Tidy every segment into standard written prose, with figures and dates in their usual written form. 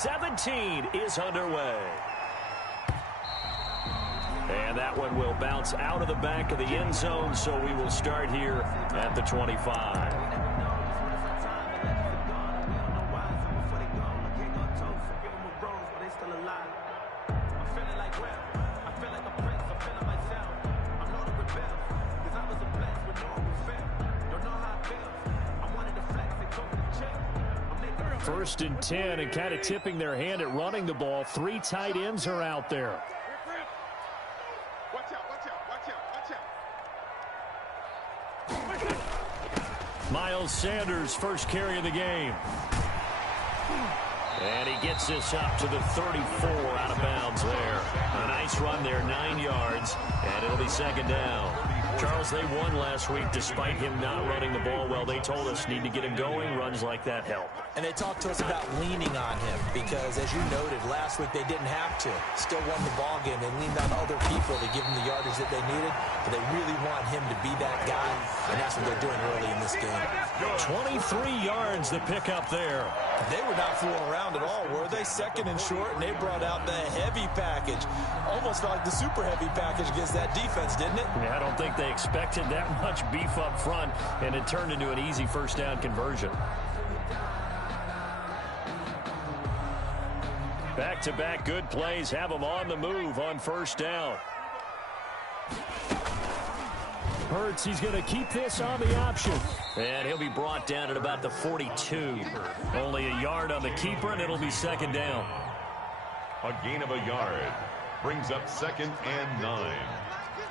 17 is underway. And that one will bounce out of the back of the end zone, so we will start here at the 25. First and 10, and kind of tipping their hand at running the ball. 3 tight ends are out there. Watch out. Miles Sanders, first carry of the game. And he gets this up to the 34, out of bounds there. A nice run there, 9 yards, and it'll be second down. Charles, they won last week despite him not running the ball well. They told us need to get him going. Runs like that help. And they talked to us about leaning on him because, as you noted, last week they didn't have to. Still won the ball game. They leaned on other people to give them the yardage that they needed, but they really want him to be that guy, and that's what they're doing early in this game. 23 yards the pickup there. They were not fooling around at all, were they? Second and short, and they brought out the heavy package. Almost felt like the super heavy package against that defense, didn't it? Yeah, I don't think they expected that much beef up front, and it turned into an easy first down conversion. Back-to-back good plays have them on the move on first down. Hurts, he's going to keep this on the option. And he'll be brought down at about the 42. Only a yard on the keeper, and it'll be second down. A gain of a yard brings up 2nd and 9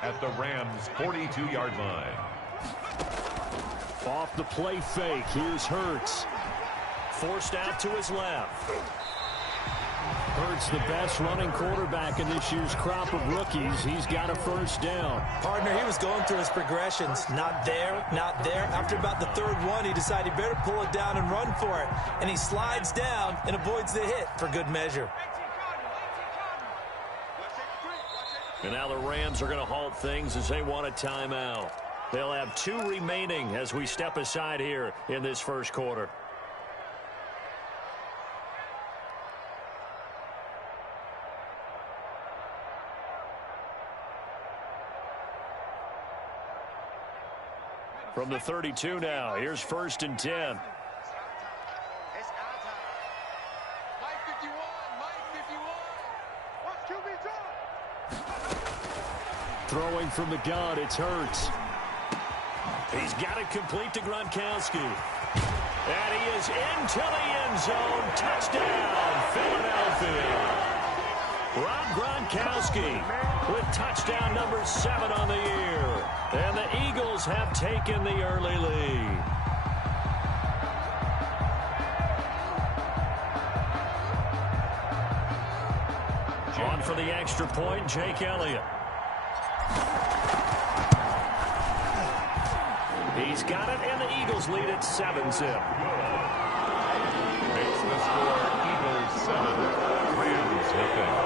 at the Rams' 42-yard line. Off the play fake, here's Hurts. Forced out to his left. Hurts, the best running quarterback in this year's crop of rookies. He's got a first down. Partner, he was going through his progressions. Not there, not there. After about the third one, he decided he better pull it down and run for it. And he slides down and avoids the hit for good measure. And now the Rams are going to halt things as they want a timeout. They'll have 2 remaining as we step aside here in this first quarter. From the 32 now, here's first and 10. Throwing from the gun, it's Hurts. He's got it complete to Gronkowski. And he is into the end zone. Touchdown, Philadelphia. Rob Gronkowski with touchdown number 7 on the year. And the Eagles have taken the early lead. On for the extra point, Jake Elliott. He's got it, and the Eagles lead at 7-zip. Makes the score Eagles 7, Rams nothing.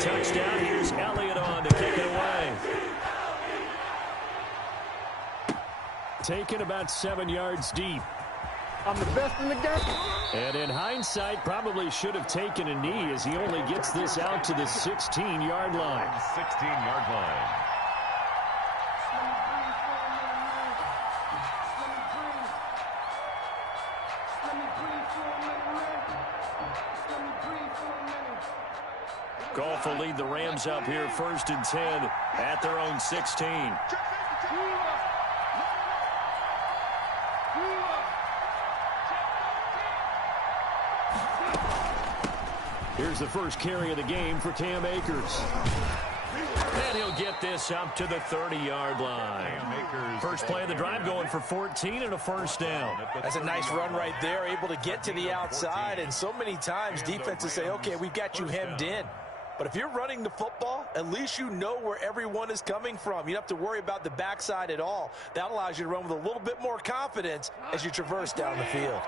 Touchdown. Here's Elliott on to kick it away. Taken about 7 yards deep. I'm the best in the game. And in hindsight, probably should have taken a knee as he only gets this out to the 16-yard line. 16-yard line. Goff will lead the Rams up here first and 10 at their own 16. Here's the first carry of the game for Cam Akers. And he'll get this up to the 30-yard line. First play of the drive going for 14 and a first down. That's a nice run right there, able to get to the outside. And so many times defenses say, okay, we've got you hemmed in. But if you're running the football, at least you know where everyone is coming from. You don't have to worry about the backside at all. That allows you to run with a little bit more confidence as you traverse down the field.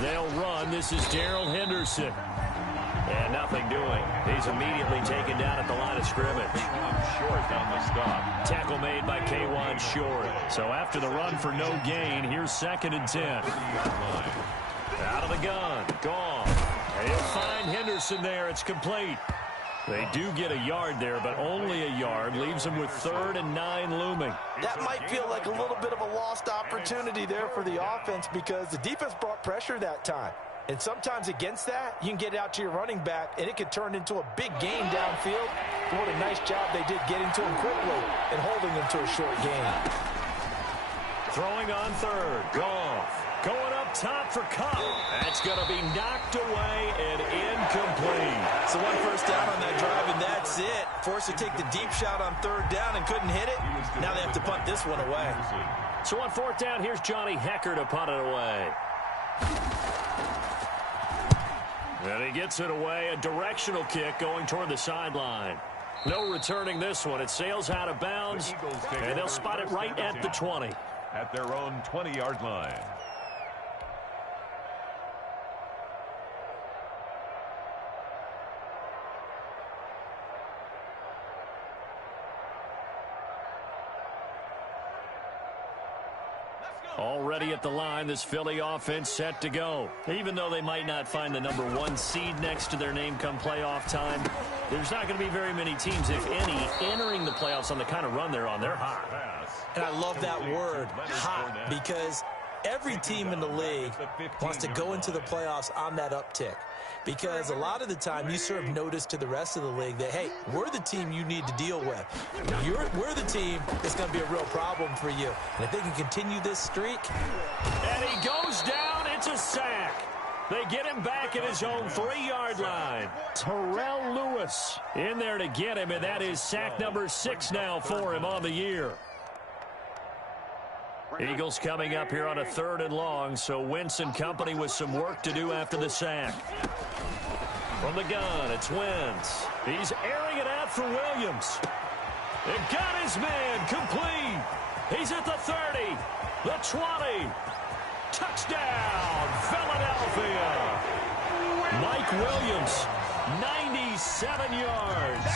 They'll run. This is Darrell Henderson. And nothing doing. He's immediately taken down at the line of scrimmage. Short down the stop. Tackle made by K1 Short. So after the run for no gain, here's 2nd and 10. Out of the gun. Gone. And he'll find Henderson there. It's complete. They do get a yard there, but only a yard. Leaves them with 3rd and 9 looming. That might feel like a little bit of a lost opportunity there for the offense because the defense brought pressure that time. And sometimes against that, you can get it out to your running back, and it could turn into a big gain downfield. But what a nice job they did getting to him quickly and holding him to a short gain. Throwing on 3rd. Goff. Going up top for Cobb. That's going to be knocked away and incomplete. So 1 first down on that drive, and that's it. Forced to take the deep shot on 3rd down and couldn't hit it. Now they have to punt this one away. So on 4th down, here's Johnny Hecker to punt it away. And he gets it away. A directional kick going toward the sideline. No returning this one. It sails out of bounds, and they'll spot it right at the 20. At their own 20-yard line. Already at the line, this Philly offense set to go. Even though they might not find the number 1 seed next to their name come playoff time, there's not going to be very many teams, if any, entering the playoffs on the kind of run they're on. They're hot. And I love that word, hot, because every team in the league wants to go into the playoffs on that uptick. Because a lot of the time you serve notice to the rest of the league that, hey, we're the team you need to deal with. We're the team that's going to be a real problem for you. And if they can continue this streak. And he goes down. It's a sack. They get him back at his own 3-yard line. Terrell Lewis in there to get him, and that is sack number 6 now for him on the year. Eagles coming up here on a 3rd and long, so Wentz and company with some work to do after the sack. From the gun, it's Wentz. He's airing it out for Williams. It got his man complete. He's at the 30, the 20. Touchdown, Philadelphia. Mike Williams, 97 yards.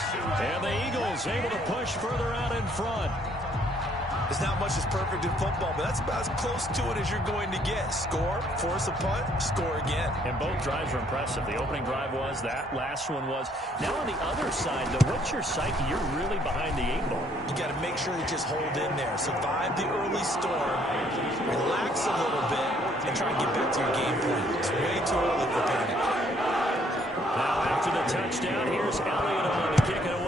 And the Eagles able to push further out in front. There's not much that's perfect in football, but that's about as close to it as you're going to get. Score, force a punt, score again. And both drives were impressive. The opening drive was, that last one was. Now on the other side, though, what's your psyche? You're really behind the 8 ball. You got to make sure you just hold in there. Survive the early storm, relax a little bit, and try and get back to your game plan. It's way too early for panic. Now after the touchdown, here's Elliott on to kick it away.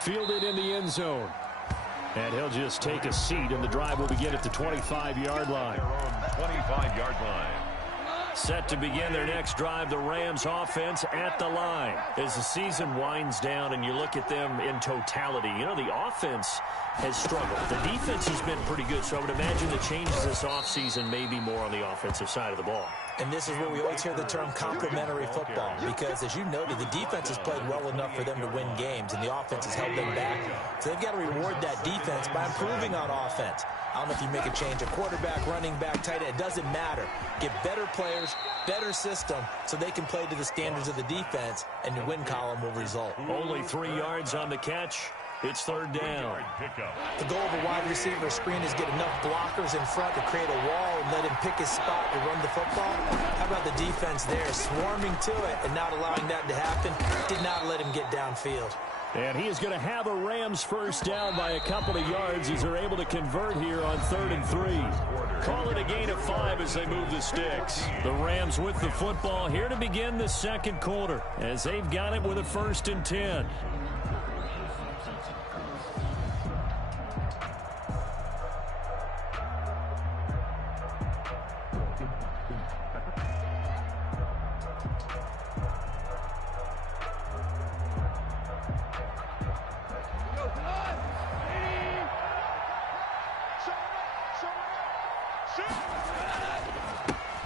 Fielded in the end zone. And he'll just take a seat, and the drive will begin at the 25-yard line. 25-yard line. Set to begin their next drive, the Rams offense at the line. As the season winds down and you look at them in totality, you know, the offense has struggled. The defense has been pretty good, so I would imagine the changes this offseason may be more on the offensive side of the ball. And this is where we always hear the term complementary football, because as you noted, the defense has played well enough for them to win games, and the offense has held them back. So they've got to reward that defense by improving on offense. I don't know if you make a change, a quarterback, running back, tight end, it doesn't matter. Get better players, better system, so they can play to the standards of the defense, and the win column will result. Only 3 yards on the catch. It's 3rd down. The goal of a wide receiver screen is get enough blockers in front to create a wall and let him pick his spot to run the football. How about the defense there, swarming to it and not allowing that to happen? Did not let him get downfield. And he is going to have a Rams first down by a couple of yards as they're able to convert here on 3rd and 3. Call it a gain of 5 as they move the sticks. The Rams with the football here to begin the second quarter as they've got it with a 1st and 10.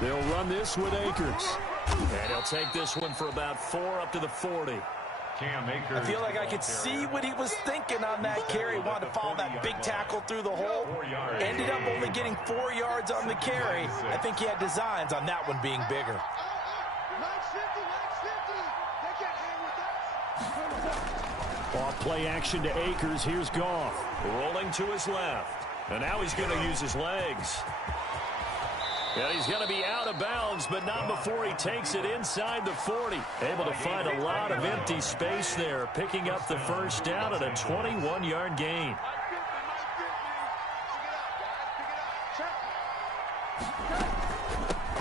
They'll run this with Akers. And he'll take this one for about 4 up to the 40. I feel like I could see what he was thinking on that carry. Wanted to follow that big tackle through the hole. Ended up only getting 4 yards on the carry. I think he had designs on that one being bigger. Off play action to Akers. Here's Goff. Rolling to his left. And now he's going to use his legs. And he's going to be out of bounds, but not before he takes it inside the 40. Able to find a lot of empty space there, picking up the first down at a 21-yard gain.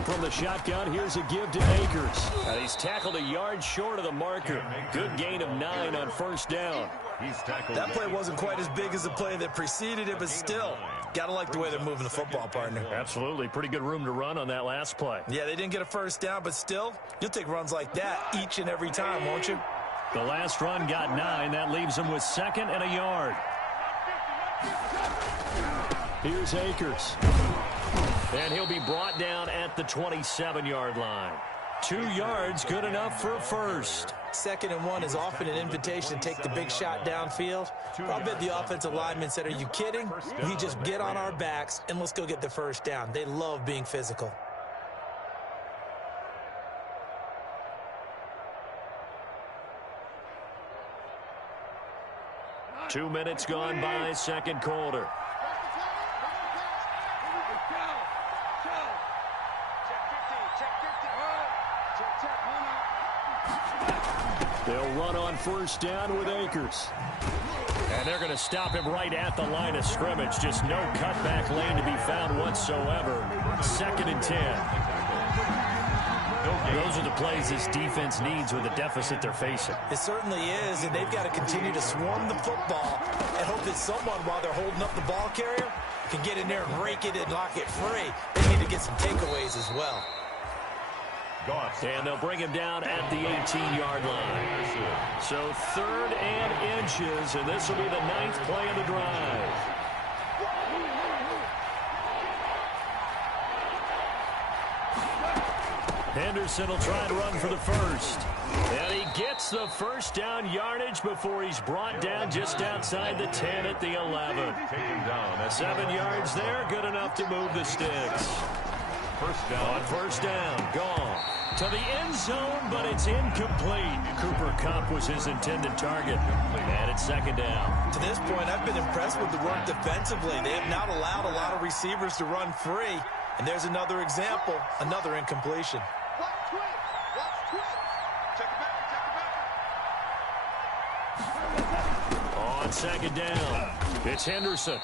From the shotgun, here's a give to Akers. And he's tackled a yard short of the marker. Good gain of 9 on first down. That play wasn't quite as big as the play that preceded it, but still, got to like the way they're moving the football, partner. Absolutely. Pretty good room to run on that last play. Yeah, they didn't get a first down, but still, you'll take runs like that each and every time, won't you? The last run got 9. That leaves him with 2nd and a yard. Here's Akers. And he'll be brought down at the 27-yard line. 2 yards, good enough for a first. 2nd and 1 is often an invitation to take the big shot downfield. I bet the offensive lineman said, are you kidding? We just get on our backs and let's go get the first down. They love being physical. Two minutes gone by, second quarter. They'll run on first down with Akers. And they're going to stop him right at the line of scrimmage. Just no cutback lane to be found whatsoever. 2nd and 10. Those are the plays this defense needs with the deficit they're facing. It certainly is, and they've got to continue to swarm the football and hope that someone, while they're holding up the ball carrier, can get in there and rake it and lock it free. They need to get some takeaways as well. And they'll bring him down at the 18-yard line. So 3rd and inches, and this will be the 9th play of the drive. Henderson will try and run for the first. And he gets the first down yardage before he's brought down just outside the 10 at the 11. 7 yards there, good enough to move the sticks. First down. On first down, gone to the end zone, but it's incomplete. Cooper Kupp was his intended target. And it's 2nd down. To this point, I've been impressed with the work defensively. They have not allowed a lot of receivers to run free. And there's another example, another incompletion. On 2nd down, it's Henderson.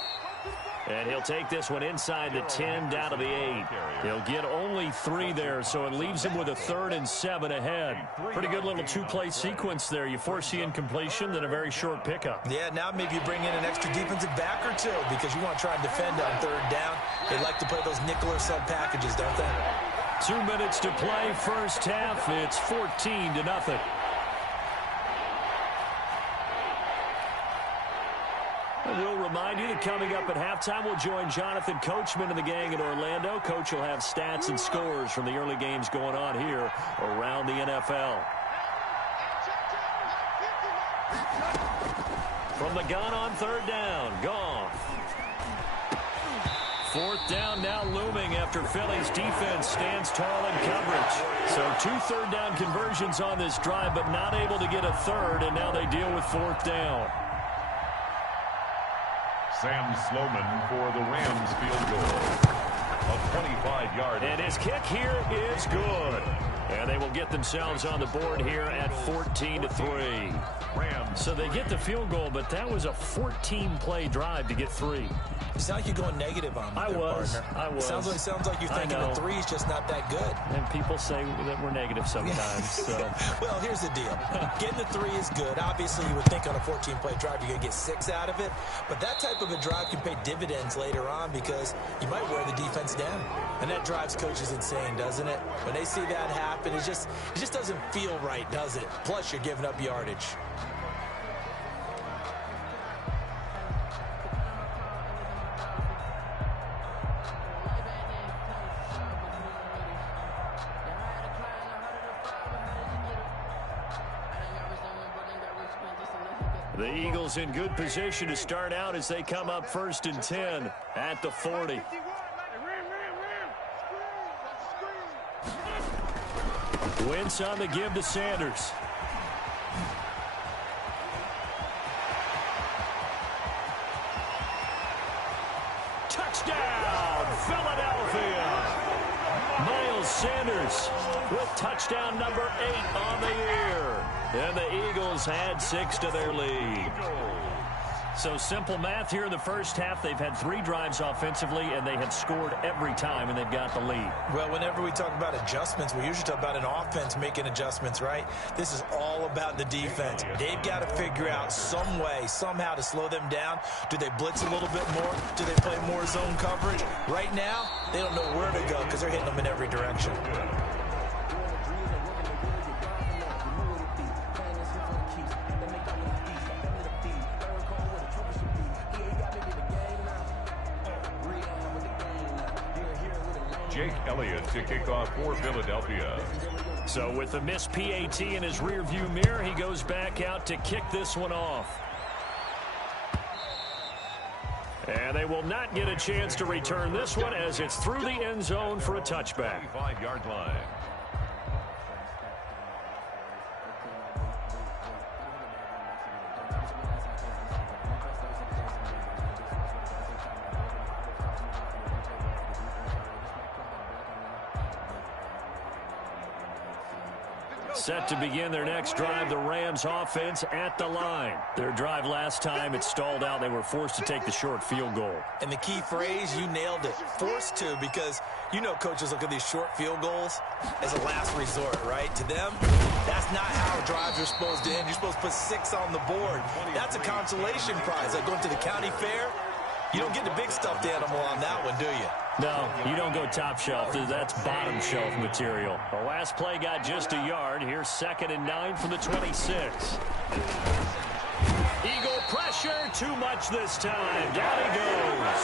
And he'll take this one inside the 10 down to the 8. He'll get only 3 there, so it leaves him with a 3rd and 7 ahead. Pretty good little 2-play sequence there. You force the incompletion, then a very short pickup. Yeah, now maybe you bring in an extra defensive back or 2 because you want to try and defend on 3rd down. They like to play those nickel or sub packages, don't they? 2 minutes to play, first half. It's 14-0. We'll remind you that coming up at halftime, we'll join Jonathan Coachman and the gang in Orlando. Coach will have stats and scores from the early games going on here around the NFL. From the gun on 3rd down, Goff. 4th down now looming after Philly's defense stands tall in coverage. So 2 3rd down conversions on this drive, but not able to get a 3rd, and now they deal with 4th down. Sam Sloman for the Rams field goal. A 25-yard. And his kick here is good. And they will get themselves on the board here at 14-3. Rams. So they get the field goal, but that was a 14-play drive to get 3. You sound like you're going negative on me. I was. Sounds like you're thinking the 3 is just not that good. And people say that we're negative sometimes. So. Well, here's the deal. Getting the 3 is good. Obviously, you would think on a 14-play drive you're going to get 6 out of it. But that type of a drive can pay dividends later on because you might wear the defense down. And that drives coaches insane, doesn't it? When they see that happen, it just doesn't feel right, does it? Plus, you're giving up yardage. The Eagles in good position to start out as they come up 1st and 10 at the 40. Wentz on the give to Sanders. Touchdown, Philadelphia! Miles Sanders with touchdown number 8 on the year. And the Eagles add 6 to their lead. So simple math here in the first half. They've had 3 drives offensively, and they have scored every time, and they've got the lead. Well, whenever we talk about adjustments, we usually talk about an offense making adjustments, right? This is all about the defense. They've got to figure out some way, somehow to slow them down. Do they blitz a little bit more? Do they play more zone coverage? Right now, they don't know where to go because they're hitting them in every direction. Jake Elliott to kick off for Philadelphia. So with the missed PAT in his rearview mirror, he goes back out to kick this one off. And they will not get a chance to return this one as it's through the end zone for a touchback. 5-yard line. Set to begin their next drive, the Rams offense at the line. Their drive last time, it stalled out. They were forced to take the short field goal. And the key phrase, you nailed it, forced to, because you know coaches look at these short field goals as a last resort, right? To them, that's not how drives are supposed to end. You're supposed to put 6 on the board. That's a consolation prize. Like going to the county fair, you don't get the big stuffed animal on that one, do you? No, you don't go top shelf. That's bottom shelf material. The last play got just a yard. Here's 2nd and 9 from the 26. Eagle pressure, too much this time. Down he goes.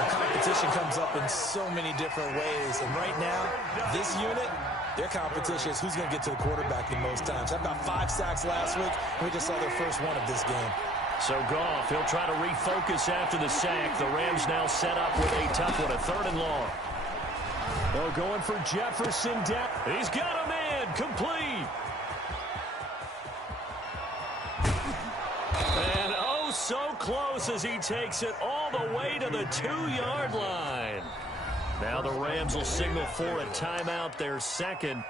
The competition comes up in so many different ways. And right now, this unit, their competition is who's going to get to the quarterback the most times. How about 5 sacks last week? We just saw their first one of this game. So Goff, he'll try to refocus after the sack. The Rams now set up with a tough one, a 3rd and long. They're going for Jefferson down. He's got him in, complete. And oh, so close as he takes it all the way to the 2-yard line. Now the Rams will signal for a timeout, their 2nd,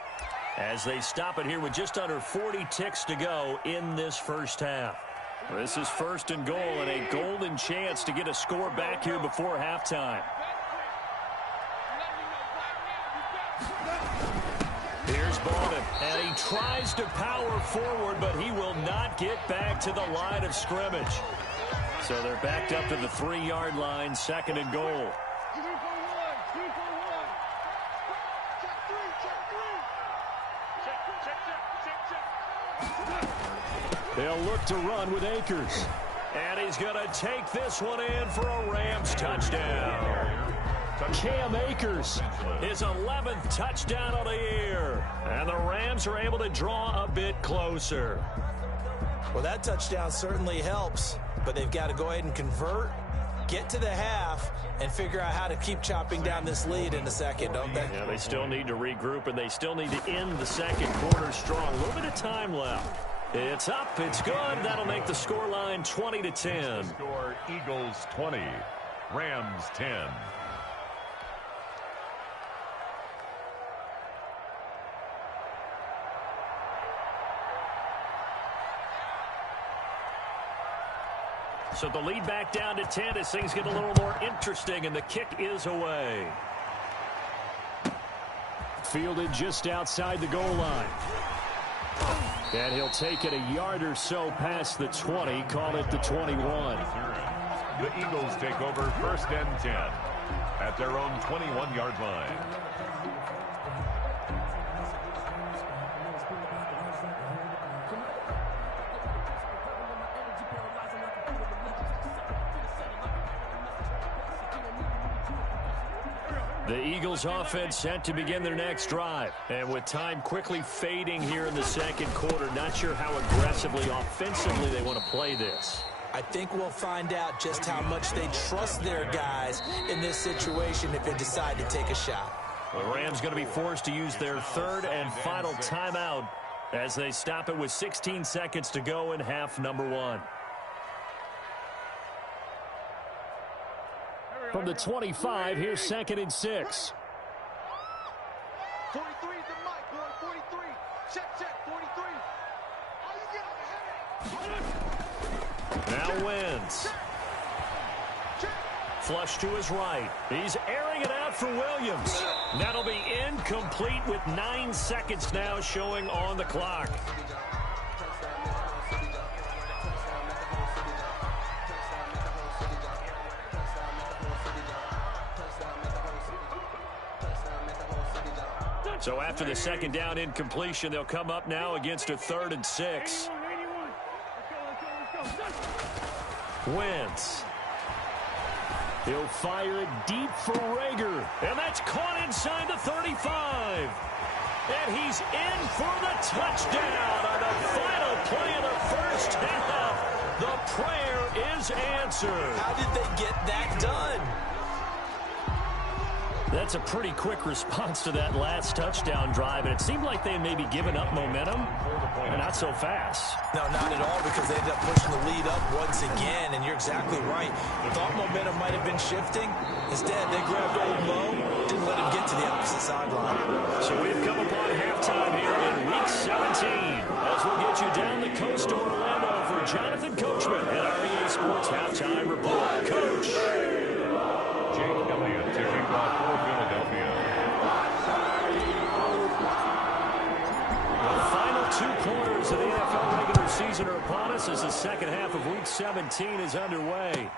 as they stop it here with just under 40 ticks to go in this first half. This is 1st and goal and a golden chance to get a score back here before halftime. Here's Baldwin, and he tries to power forward, but he will not get back to the line of scrimmage. So they're backed up to the 3-yard line, 2nd and goal. They'll look to run with Akers. And he's going to take this one in for a Rams touchdown. Cam Akers, his 11th touchdown of the year. And the Rams are able to draw a bit closer. Well, that touchdown certainly helps, but they've got to go ahead and convert, get to the half, and figure out how to keep chopping down this lead in the second, don't they? Yeah, they still need to regroup, and they still need to end the second quarter strong. A little bit of time left. It's up, it's good. That'll make the scoreline 20-10. Score Eagles 20, Rams 10. So the lead back down to 10 as things get a little more interesting, and the kick is away. Fielded just outside the goal line. And he'll take it a yard or so past the 20, call it the 21. The Eagles take over 1st and 10 at their own 21-yard line. The Eagles offense set to begin their next drive. And with time quickly fading here in the second quarter, not sure how aggressively, offensively they want to play this. I think we'll find out just how much they trust their guys in this situation if they decide to take a shot. The Rams going to be forced to use their third and final timeout as they stop it with 16 seconds to go in half number 1. From the 25, here's 2nd and 6. 43 is the mic, boy. 43. Check, 43. Oh, you get Now wins. Flush to his right. He's airing it out for Williams. That'll be incomplete with 9 seconds now showing on the clock. So after the second down incompletion, they'll come up now against a 3rd and 6. Wentz. He'll fire it deep for Rager. And that's caught inside the 35. And he's in for the touchdown on the final play of the first half. The prayer is answered. How did they get that done? That's a pretty quick response to that last touchdown drive, and it seemed like they may be giving up momentum, and not so fast. No, not at all, because they ended up pushing the lead up once again, and you're exactly right. Thought momentum might have been shifting. Instead, they grabbed Old Mo, didn't let him get to the opposite sideline. So we've come upon halftime here in Week 17, as we'll get you down the coast to Orlando for Jonathan Coachman at our EA Sports Halftime Report. Coach. Jake Elliott taking off for Philadelphia. The final 2 quarters of the NFL regular season are upon us as the second half of Week 17 is underway.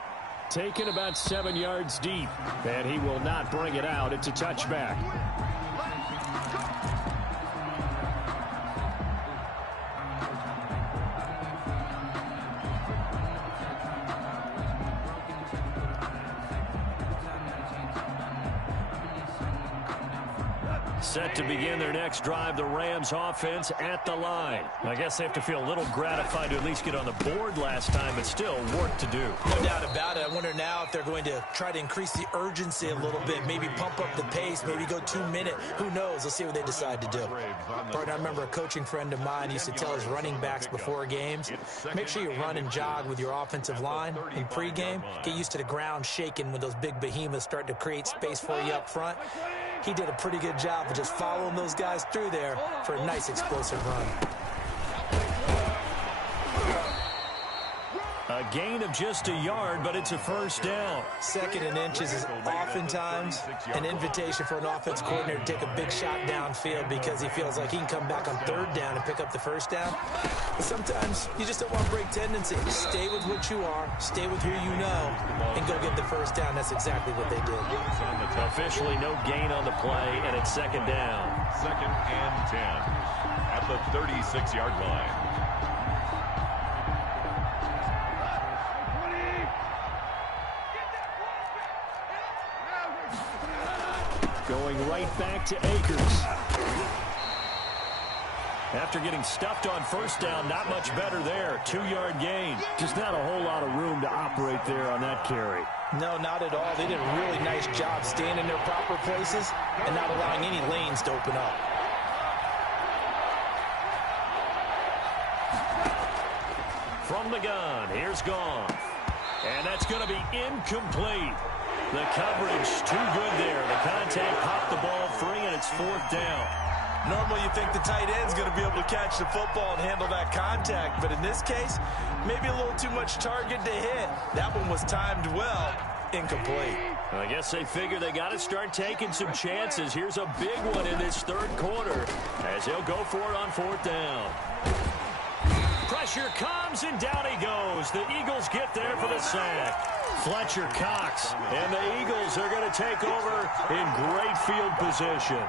Taken about 7 yards deep, and he will not bring it out. It's a touchback. Set to begin their next drive, the Rams offense at the line. I guess they have to feel a little gratified to at least get on the board last time, but still work to do. No doubt about it. I wonder now if they're going to try to increase the urgency a little bit, maybe pump up the pace, maybe go 2-minute. Who knows? Let's see what they decide to do. Partner, I remember a coaching friend of mine used to tell his running backs before games, make sure you run and jog with your offensive line in pregame. Get used to the ground shaking when those big behemoths start to create space for you up front. He did a pretty good job of just following those guys through there for a nice explosive run. A gain of just a yard, but it's a first down. 2nd and inches is oftentimes an invitation for an offense coordinator to take a big shot downfield because he feels like he can come back on 3rd down and pick up the first down. But sometimes you just don't want to break tendency. Stay with what you are, stay with who you know, and go get the first down. That's exactly what they did. Officially no gain on the play, and it's 2nd down. 2nd and 10 at the 36-yard line. Going right back to Akers. After getting stuffed on first down, not much better there. 2-yard gain. Just not a whole lot of room to operate there on that carry. No, not at all. They did a really nice job staying in their proper places and not allowing any lanes to open up. From the gun, here's Goff. And that's going to be incomplete. The coverage too good there. The contact popped the ball free, and it's 4th down. Normally you think the tight end's going to be able to catch the football and handle that contact, but in this case, maybe a little too much target to hit. That one was timed well. Incomplete. I guess they figure they got to start taking some chances. Here's a big one in this 3rd quarter as he'll go for it on 4th down. Pressure comes, and down he goes. The Eagles get there for the sack. Fletcher Cox, and the Eagles are going to take over in great field position.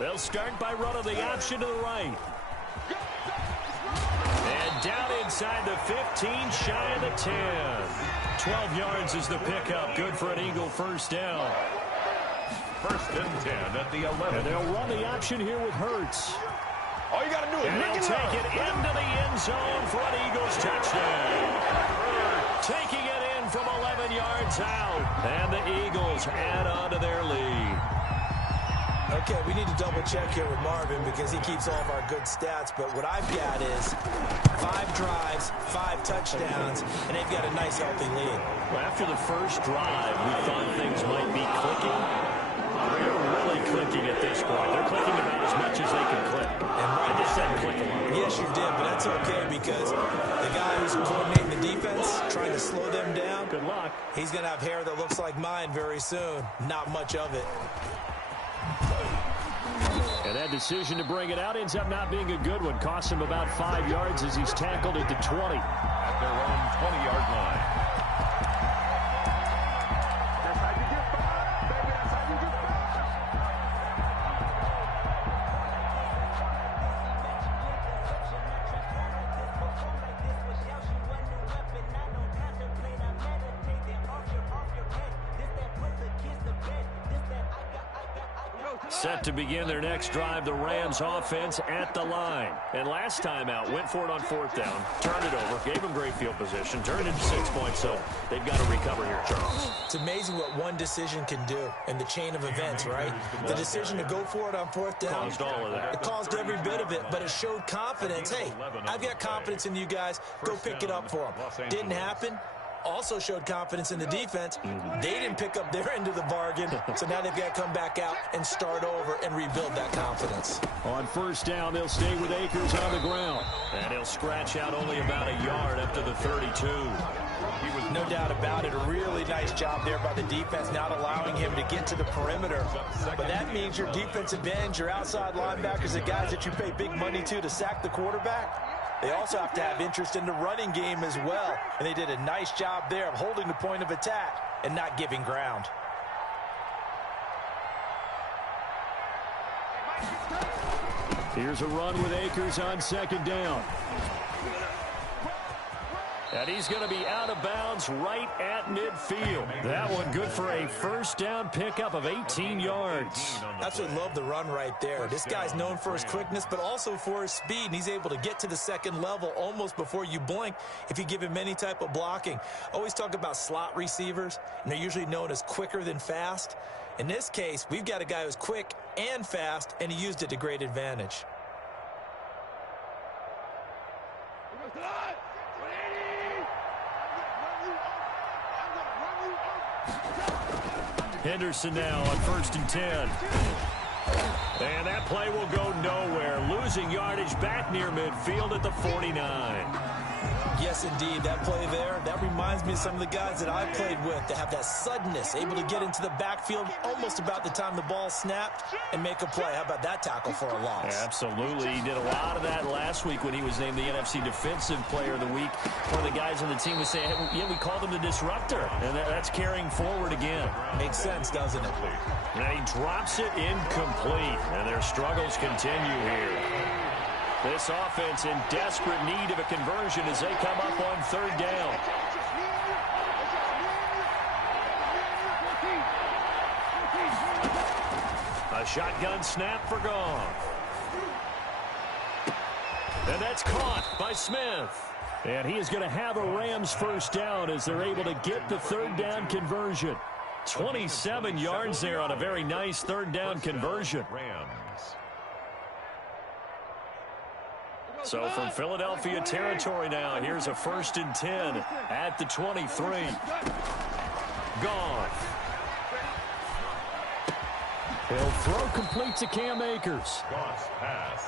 They'll start by running the option to the right. And down inside the 15, shy of the 10. 12 yards is the pickup. Good for an Eagle first down. First and 10 at the 11. And they'll run the option here with Hurts. All you got to do is and they'll take it into the end zone for an Eagles touchdown. Taking it in from 11 yards out. And the Eagles add on to their lead. Okay, we need to double check here with Marvin because he keeps all of our good stats. But what I've got is 5 drives, 5 touchdowns, and they've got a nice, healthy lead. Well, after the first drive, we thought things might be clicking. They're really clicking at this point. They're clicking about as much as they can click. And I just said click a lot. Yes, you did, but that's okay because the guy who's coordinating the defense, trying to slow them down, good luck. He's going to have hair that looks like mine very soon. Not much of it. And that decision to bring it out ends up not being a good one. Costs him about 5 yards as he's tackled at the 20. At their own 20-yard line. Set to begin their next drive, the Rams offense at the line. And last time out, went for it on 4th down, turned it over, gave them great field position, turned it into 6 points, so they've got to recover here, Charles. It's amazing what one decision can do in the chain of events, right? The decision to go for it on 4th down. Caused all of that. It caused every bit of it, but it showed confidence. Hey, I've got confidence in you guys. Go pick it up for them. Didn't happen. Also showed confidence in the defense. They didn't pick up their end of the bargain, so now they've got to come back out and start over and rebuild that confidence. On 1st down, they'll stay with Akers on the ground. And he'll scratch out only about a yard up to the 32. No doubt about it. A really nice job there by the defense, not allowing him to get to the perimeter. But that means your defensive ends, your outside linebackers, the guys that you pay big money to sack the quarterback, they also have to have interest in the running game as well. And they did a nice job there of holding the point of attack and not giving ground. Here's a run with Akers on 2nd down. And he's going to be out of bounds right at midfield. That one good for a 1st down pickup of 18 yards. That's what I love the run right there. This guy's known for his quickness, but also for his speed. And he's able to get to the 2nd level almost before you blink if you give him any type of blocking. Always talk about slot receivers, and they're usually known as quicker than fast. In this case, we've got a guy who's quick and fast, and he used it to great advantage. Henderson now on 1st and 10. And that play will go nowhere. Losing yardage back near midfield at the 49. Yes, indeed. That play there, that reminds me of some of the guys that I played with that have that suddenness, able to get into the backfield almost about the time the ball snapped and make a play. How about that tackle for a loss? Absolutely. He did a lot of that last week when he was named the NFC Defensive Player of the Week. One of the guys on the team was saying, hey, yeah, we called him the disruptor. And that's carrying forward again. Makes sense, doesn't it? And he drops it incomplete. And their struggles continue here. This offense in desperate need of a conversion as they come up on 3rd down. A shotgun snap for Goff. And that's caught by Smith. And he is going to have a Rams 1st down as they're able to get the 3rd down conversion. 27 yards there on a very nice 3rd down conversion. Rams. So from Philadelphia territory now, here's a 1st and 10 at the 23. Goff. He'll throw complete to Cam Akers.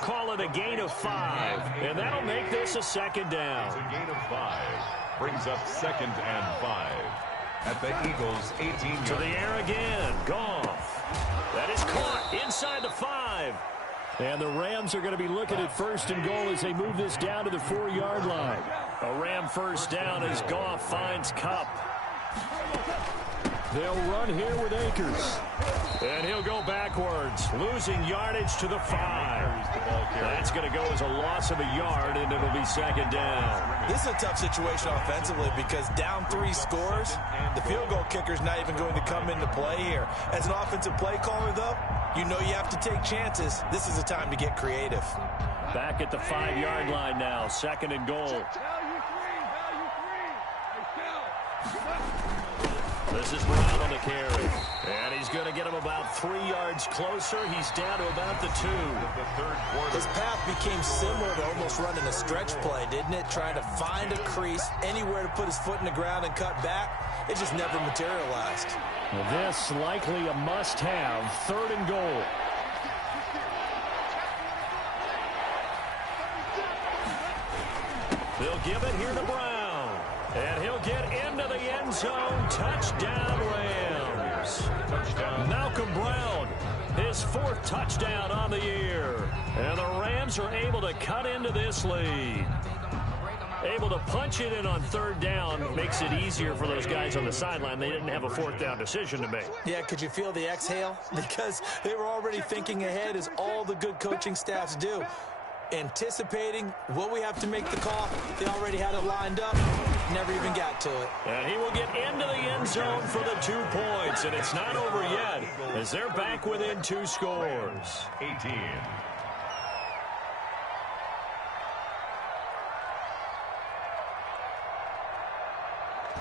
Call it a gain of 5, and that'll make this a 2nd down. It's a gain of 5. Brings up 2nd and 5 at the Eagles' 18-yard. To the air again. Goff. That is caught inside the 5. And the Rams are going to be looking at 1st and goal as they move this down to the 4-yard line. A Ram 1st down as Goff finds Kupp. They'll run here with Akers. And he'll go backwards, losing yardage to the 5. That's going to go as a loss of a yard, and it'll be second down. This is a tough situation offensively because down 3 scores, the field goal kicker's not even going to come into play here. As an offensive play caller, though, you know you have to take chances. This is a time to get creative. Back at the 5-yard line now, second and goal. This is Brown on the carry. And he's going to get him about 3 yards closer. He's down to about the 2. His path became similar to almost running a stretch play, didn't it? Trying to find a crease, anywhere to put his foot in the ground and cut back. It just never materialized. Well, this likely a must-have, third and goal. They'll give it here to Brown. And he'll get into the end zone. Touchdown, Rams. Touchdown. Malcolm Brown, his 4th touchdown on the year. And the Rams are able to cut into this lead. Able to punch it in on third down makes it easier for those guys on the sideline. They didn't have a 4th down decision to make. Yeah, could you feel the exhale? Because they were already thinking ahead, as all the good coaching staffs do. Anticipating what we have to make the call. They already had it lined up. Never even got to it. And he will get into the end zone for the 2 points. And it's not over yet, as they're back within 2 scores. 18.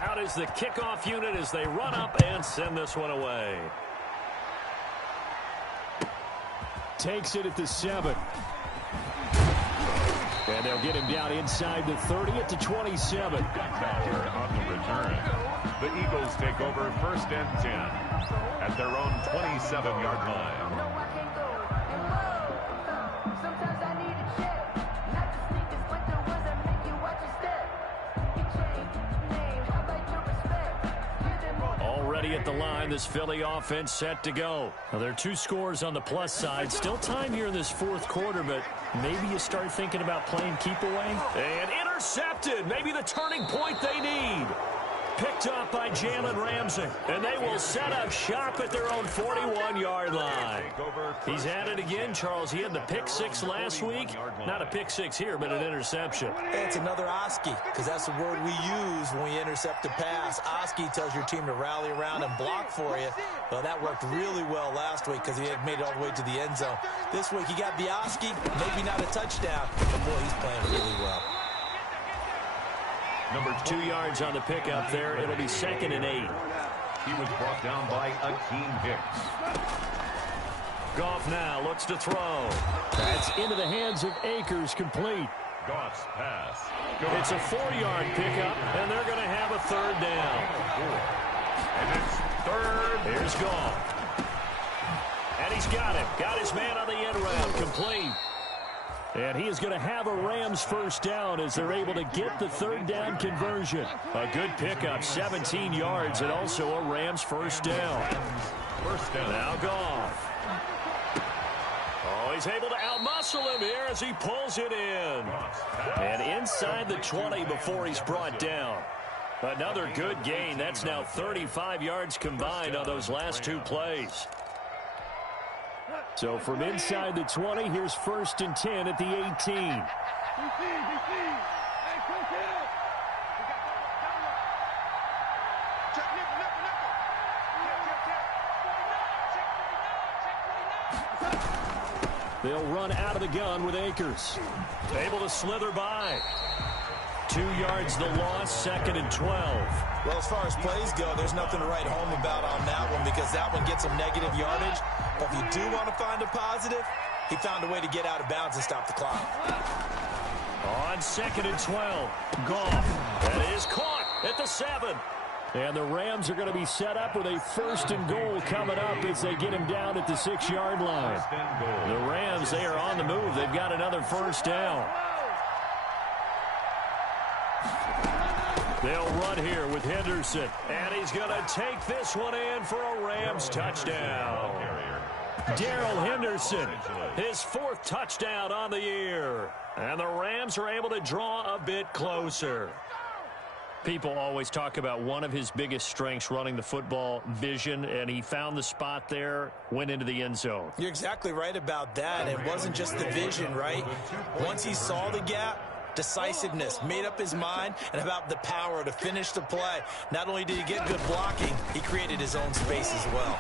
Out is the kickoff unit as they run up and send this one away. Takes it at the 7. And they'll get him down inside the 30 at the 27. Bauer on the return. The Eagles take over 1st and 10 at their own 27-yard line. Already at the line, this Philly offense set to go. Now, there are 2 scores on the plus side. Still time here in this 4th quarter, but maybe you start thinking about playing keep away. And intercepted. Maybe the turning point they need. Picked up by Jalen Ramsey. And they will set up shop at their own 41-yard line. He's at it again, Charles. He had the pick 6 last week. Not a pick 6 here, but an interception. It's another Oski, because that's the word we use when we intercept a pass. Oski tells your team to rally around and block for you. Well, that worked really well last week because he had made it all the way to the end zone. This week he got the Oski, maybe not a touchdown, but boy, he's playing really well. Number 2 yards on the pickup there. It'll be 2nd and 8. He was brought down by Akeem Hicks. Goff now looks to throw. That's into the hands of Akers, complete. Goff's pass. It's a 4-yard pickup, and they're going to have a 3rd down. And it's 3rd. Here's Goff. And he's got it. Got his man on the end route, complete. And he is going to have a Rams 1st down as they're able to get the 3rd down conversion. A good pickup, 17 yards, and also a Rams 1st down. Now Goff. Oh, he's able to outmuscle him here as he pulls it in. And inside the 20 before he's brought down. Another good gain. That's now 35 yards combined on those last 2 plays. So from inside the 20, here's 1st and 10 at the 18. They'll run out of the gun with Akers. Able to slither by. 2 yards the loss, 2nd and 12. Well, as far as plays go, there's nothing to write home about on that one because that one gets some negative yardage. But if you do want to find a positive, he found a way to get out of bounds and stop the clock. On 2nd and 12, Goff. That is caught at the 7. And the Rams are going to be set up with a 1st and goal coming up as they get him down at the 6-yard line. The Rams, they are on the move. They've got another 1st down. They'll run here with Henderson. And he's going to take this one in for a Rams touchdown. Darrell Henderson, his 4th touchdown on the year. And the Rams are able to draw a bit closer. People always talk about one of his biggest strengths running the football, vision, and he found the spot there, went into the end zone. You're exactly right about that. It wasn't just the vision, right? Once he saw the gap, decisiveness, made up his mind, and about the power to finish the play. Not only did he get good blocking, he created his own space as well.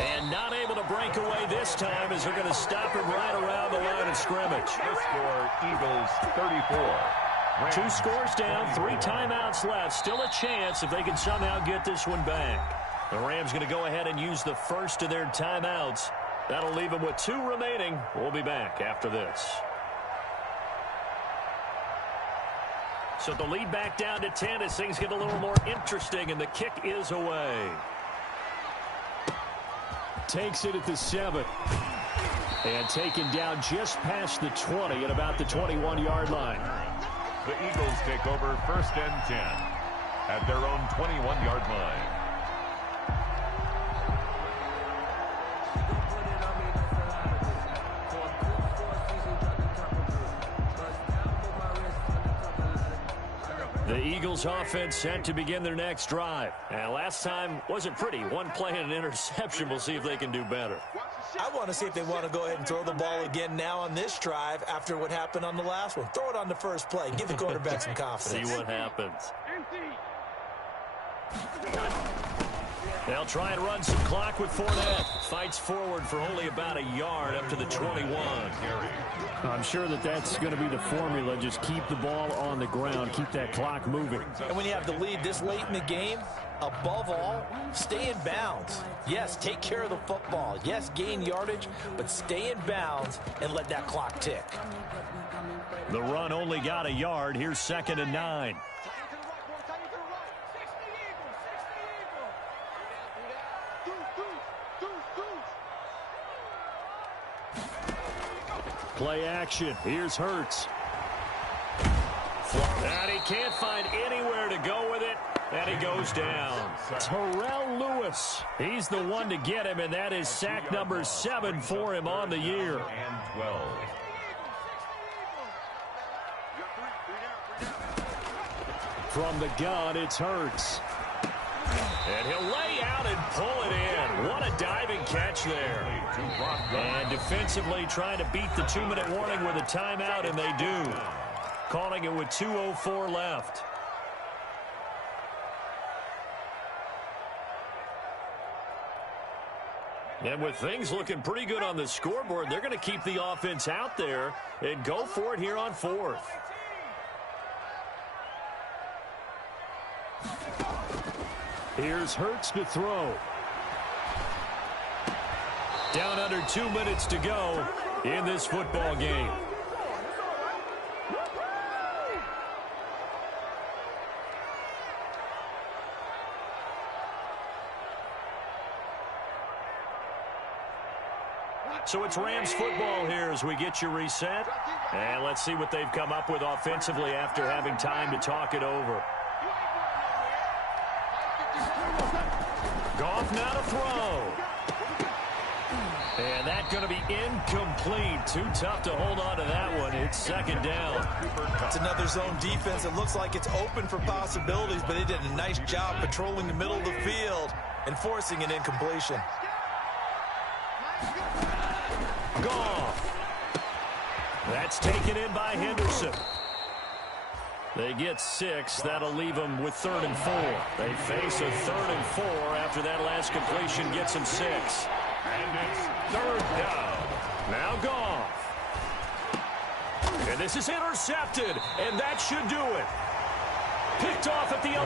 And not able to break away this time as they're going to stop him right around the line of scrimmage. The score, Eagles 34. 2 scores down, 3 timeouts left. Still a chance if they can somehow get this one back. The Rams going to go ahead and use the first of their timeouts. That'll leave them with 2 remaining. We'll be back after this. So the lead back down to 10 as things get a little more interesting, and the kick is away. Takes it at the 7. And taken down just past the 20 at about the 21-yard line. The Eagles take over 1st and 10 at their own 21-yard line. The Eagles offense set to begin their next drive. And last time wasn't pretty. 1 play and an interception. We'll see if they can do better. I want to see if they want to go ahead and throw the ball again now on this drive after what happened on the last one. Throw it on the first play. Give the quarterback some confidence. See what happens. They'll try and run some clock with Fournette. Fights forward for only about a yard up to the 21. I'm sure that's going to be the formula. Just keep the ball on the ground. Keep that clock moving. And when you have the lead this late in the game, above all, stay in bounds. Yes, take care of the football. Yes, gain yardage, but stay in bounds and let that clock tick. The run only got a yard. Here's 2nd and 9. Play action. Here's Hurts. And he can't find anywhere to go with it. And he goes down. Terrell Lewis. He's the one to get him, and that is sack number 7 for him on the year. And 12. From the gun, it's Hurts. And he'll lay out and pull it in. What a diving catch there. And defensively trying to beat the 2-minute warning with a timeout, and they do. Calling it with 2:04 left. And with things looking pretty good on the scoreboard, they're going to keep the offense out there and go for it here on 4th. Here's Hurts to throw. Down under 2 minutes to go in this football game. So it's Rams football here as we get you reset. And let's see what they've come up with offensively after having time to talk it over. Goff now to throw. And that's going to be incomplete. Too tough to hold on to that one. It's 2nd down. It's another zone defense. It looks like it's open for possibilities, but they did a nice job patrolling the middle of the field and forcing an incompletion. Goff. That's taken in by Henderson. They get 6. That'll leave them with 3rd and 4. They face a 3rd and 4 after that last completion gets them 6. And it's 3rd down. Now Goff. And this is intercepted, and that should do it. Picked off at the 11,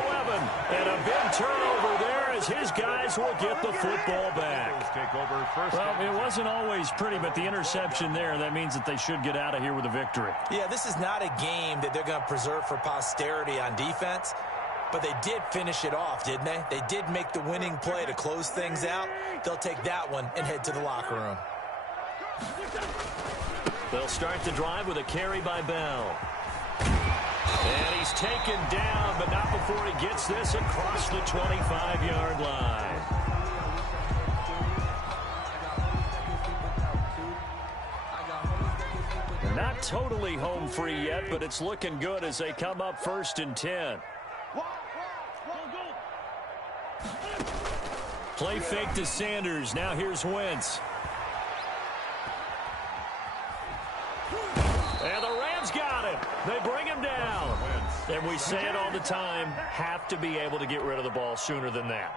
and a big turnover there as his guys will get the football back. Take over 1st. Well, it wasn't always pretty, but the interception there, that means that they should get out of here with a victory. Yeah, this is not a game that they're going to preserve for posterity on defense, but they did finish it off, didn't they? They did make the winning play to close things out. They'll take that one and head to the locker room. They'll start the drive with a carry by Bell. And he's taken down, but not before he gets this across the 25-yard line. Not totally home free yet, but it's looking good as they come up 1st and 10. Play fake to Sanders. Now here's Wentz. And the Rams got him. They bring him down. And we say it all the time, have to be able to get rid of the ball sooner than that.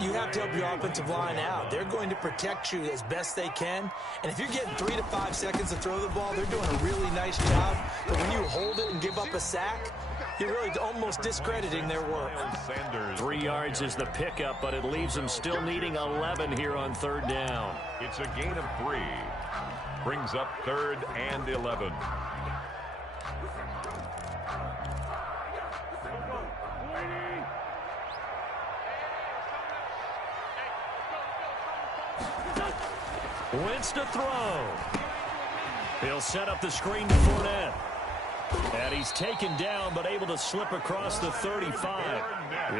You have to help your offensive line out. They're going to protect you as best they can. And if you're getting 3 to 5 seconds to throw the ball, they're doing a really nice job. But when you hold it and give up a sack, you're really almost discrediting their work. 3 yards is the pickup, but it leaves them still needing 11 here on third down. It's a gain of 3. Brings up 3rd and 11. Wentz to throw. He'll set up the screen to Fournette. And he's taken down, but able to slip across the 35.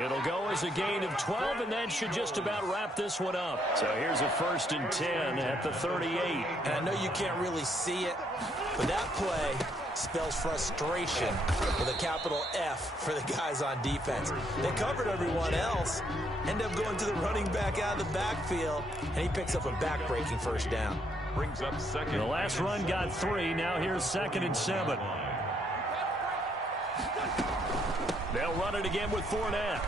It'll go as a gain of 12, and that should just about wrap this one up. So here's a 1st and 10 at the 38. And I know you can't really see it, but that play spells frustration with a capital F for the guys on defense. They covered everyone else, end up going to the running back out of the backfield, and he picks up a back-breaking 1st down. Brings up 2nd. The last run got 3. Now here's 2nd and 7. They'll run it again with Fournette.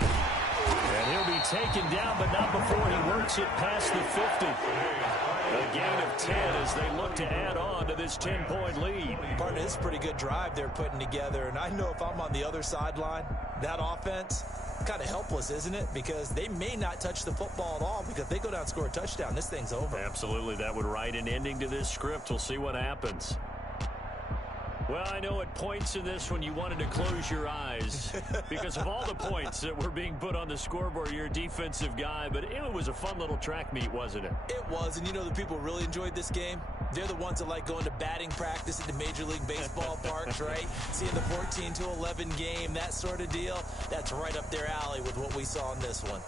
And he'll be taken down, but not before he works it past the 50. A gain of 10 as they look to add on to this 10-point lead. Partner, it's a pretty good drive they're putting together. And I know if I'm on the other sideline, that offense, kind of helpless, isn't it? Because they may not touch the football at all, because if they go down and score a touchdown, this thing's over. Absolutely. That would write an ending to this script. We'll see what happens. Well, I know at points in this one you wanted to close your eyes because of all the points that were being put on the scoreboard. You're a defensive guy, but it was a fun little track meet, wasn't it? It was, and you know the people really enjoyed this game? They're the ones that like going to batting practice at the Major League Baseball parks, right? Seeing the 14-11 game, that sort of deal. That's right up their alley with what we saw in this one.